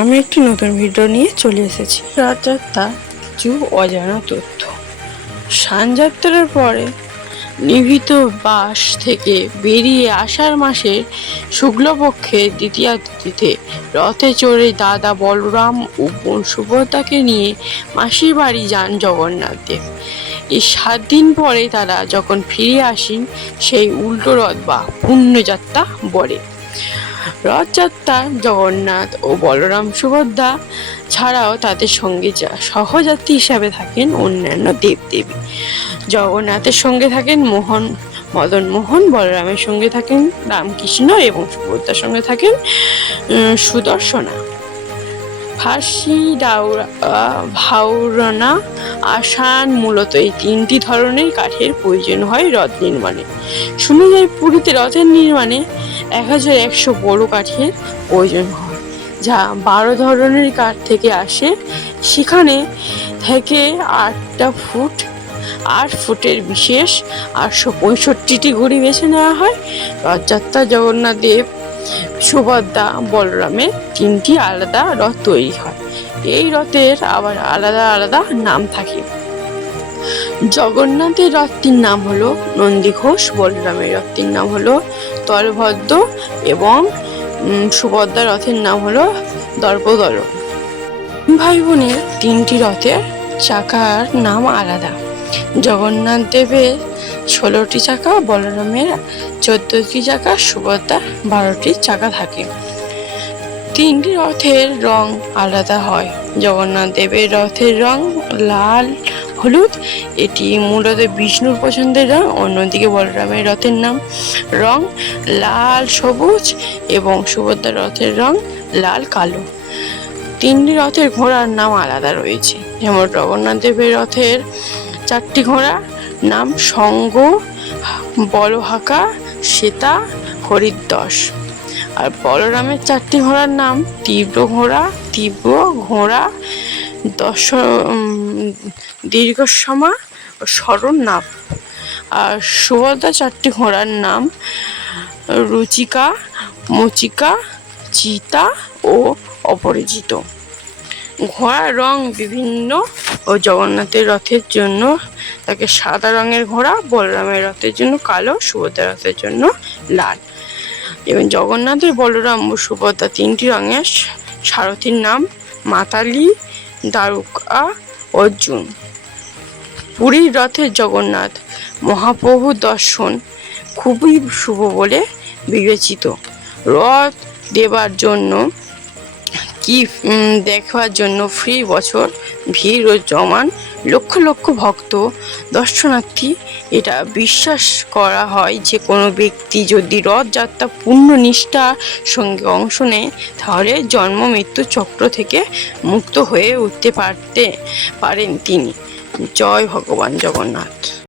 আমি একটি নতুন ভিডিও নিয়ে চলে এসেছি। রথযাত্রা কিছু অজানা তথ্য। সানযাত্রার পরে নিভৃত বাস থেকে বেরিয়ে আষাঢ় মাসের শুক্লপক্ষের দ্বিতীয়া তিথিতে রথে চড়ে দাদা বলরাম ও বোন সুভদ্রাকে নিয়ে মাসির বাড়ি যান জগন্নাথ দেব। এই 7 দিন পরে তারা যখন ফিরে আসেন সেই উল্টো রথ বা পুণ্যযাত্রা বলে। রথযাত্রা জগন্নাথ ও বলরাম সুভদ্রা ছাড়াও তাদের সঙ্গে সহযাত্রী হিসাবে থাকেন অন্যান্য দেবদেবী। জগন্নাথের সঙ্গে থাকেন মদন মোহন, বলরামের সঙ্গে থাকেন রামকৃষ্ণ এবং সুভদ্রার সঙ্গে থাকেন সুদর্শনা। ফাঁসি, ভাওরনা, আসান মূলত এই 3টি ধরনের কাঠের প্রয়োজন হয় রথ নির্মাণে। শুনে যায় পুরীতে রথের নির্মাণে 1100 বড় কাঠের প্রয়োজন হয়, যা 12 ধরনের কাঠ থেকে আসে। সেখানে থেকে 8 ফুটের বিশেষ 865টি ঘুড়ি বেছে নেওয়া হয়। রথযাত্রা জগন্নাথ দেব, সুভদ্রা, বলরামের 3টি আলাদা রথ তৈরি হয়। এই রথের আবার আলাদা আলাদা নাম থাকে। জগন্নাথের রথটির নাম হলো নন্দীঘোষ, বলরামের রথটির নাম হলো তলভদ্র এবং সুভদ্রার রথের নাম হলো দর্পদলন। ভাই বোনের 3টি রথের চাকার নাম আলাদা। জগন্নাথ দেবের 16টি চাকা, বলরামের 14টি চাকা, সুভদ্রার 12টি চাকা থাকে। 3টি রথের রং আলাদা হয়। জগন্নাথ দেবের রথের রং লাল হলুদ, এটি মূলত বিষ্ণুর পছন্দের রং। অন্যদিকে বলরামের রথের রং লাল সবুজ এবং সুভদ্রার রথের রং লাল কালো। 3টি রথের ঘোড়ার নাম আলাদা রয়েছে। যেমন জগন্নাথ দেবের রথের 4টি ঘোড়ার নাম শঙ্খ, বলহাকা, শ্বেতা, হরিদ্বস। আর বলরামের 4টি ঘোড়ার নাম তীব্র ঘোড়া, দীর্ঘসমা ও শরণাভ। আর সুভদ্রা 4টি ঘোড়ার নাম রুচিকা, মুচিকা, চিতা ও অপরাজিত। ঘোড়ার রং বিভিন্ন ও জগন্নাথের রথের জন্য তাকে সাদা রঙের ঘোড়া, বলরামের রথের জন্য কালো, সুভদ্রার রথের জন্য লাল। এবং জগন্নাথের, বলরাম ও সুভদ্রা 3টি রঙের সারথীর নাম মাতালি, দারুকা, অর্জুন। পুরীর রথের জগন্নাথ মহাপ্রভু দর্শন খুবই শুভ বলে বিবেচিত। রথ দেবার জন্য দেখবার জন্য ফ্রি বছর ভিড় ও জমান লক্ষ লক্ষ ভক্ত দর্শনার্থী। এটা বিশ্বাস করা হয় যে কোনো ব্যক্তি যদি রথযাত্রা পূর্ণ নিষ্ঠার সঙ্গে অংশ নেয় তাহলে জন্ম মৃত্যু চক্র থেকে মুক্ত হয়ে উঠতে পারেন তিনি। জয় ভগবান জগন্নাথ।